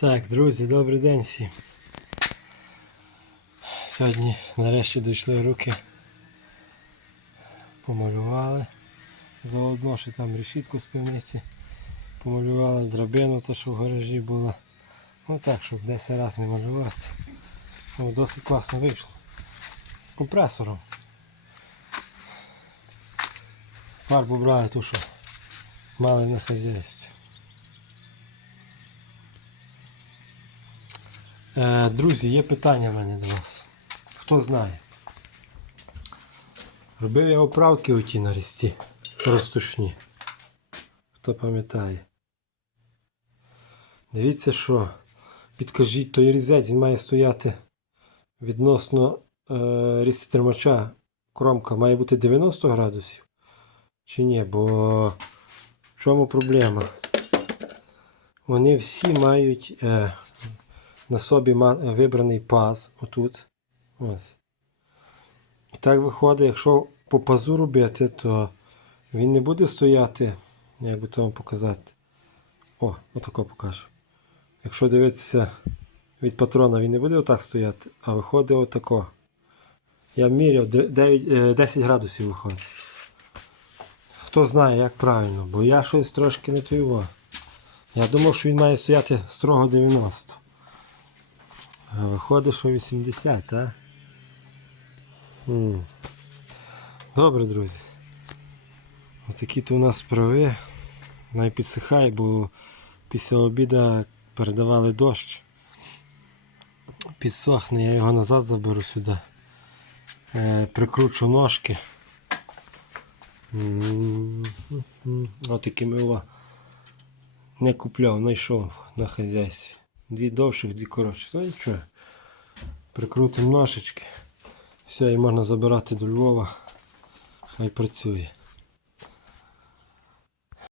Так, друзі, добрий день всім. Сьогодні нарешті дійшли руки. Помалювали. Заодно ще там решітку з пивниці. Помалювали драбину, та що в гаражі була. Ну так, щоб 10 разів не малювати. Ну, досить класно вийшло. Компресором. Фарбу брали ту, що мали на хазяйстві. Друзі, є питання в мене до вас. Хто знає? Робив я оправки у ті на різці розтушні. Хто пам'ятає? Дивіться, що підкажіть, той різець він має стояти відносно е, різці тримача. Кромка має бути 90 градусів. Чи ні? Бо в чому проблема? Вони всі мають е, на собі вибраний паз отут. Ось. І так виходить, якщо по пазу робити, то він не буде стояти, як би то показати. О, отако покажу. Якщо дивитися від патрона, він не буде отак стояти, а виходить отако. Я міряв, де- дев'ять- е, 10 градусів виходить. Хто знає, як правильно, бо я щось трошки не тойво. Я думав, що він має стояти строго 90. А виходить, що 80, так? М. Добре, друзі. Ось такі то у нас справи. Най підсихає, бо після обіду передавали дощ. Підсохне, я його назад заберу сюди. Е, прикручу ножки. М, Ось такими о. Не купляв, знайшов на хазяйстві. Дві довших, дві коротших. Ну нічого. Прикрутимо ножички. Все, і можна забирати до Львова. Хай працює.